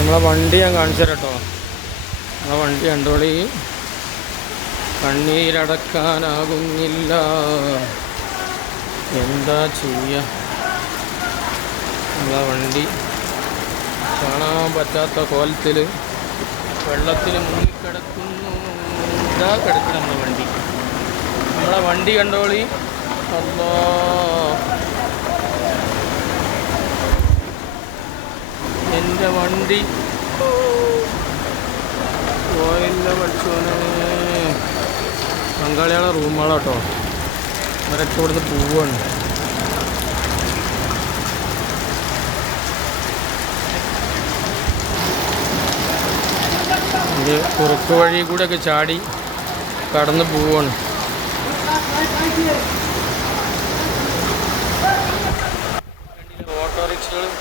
നമ്മളെ വണ്ടി ഞാൻ കാണിച്ചു കേട്ടോ. നമ്മളെ വണ്ടി കണ്ടോളി. കണ്ണീരടക്കാനാകുന്നില്ല. എന്താ ചെയ്യ? നമ്മളെ വണ്ടി കാണാൻ പറ്റാത്ത കോലത്തിൽ വെള്ളത്തിൽ മുങ്ങിക്കിടക്കുന്നു. ഇതാ കിടക്കുന്ന നമ്മളെ വണ്ടി. നമ്മളെ വണ്ടി കണ്ടോളി. അല്ലോ. എന്റെ വണ്ടി. പോയില്ല പഠിച്ചോനെ. പങ്കാളികളെ റൂമുകളാട്ടോ ഇവരൊക്കെ ഇവിടുന്ന് പോവാണ്. ഇത് കുറുക്ക് വഴി കൂടെയൊക്കെ ചാടി കടന്ന് പോവാണ്. ഓട്ടോറിക്ഷകളും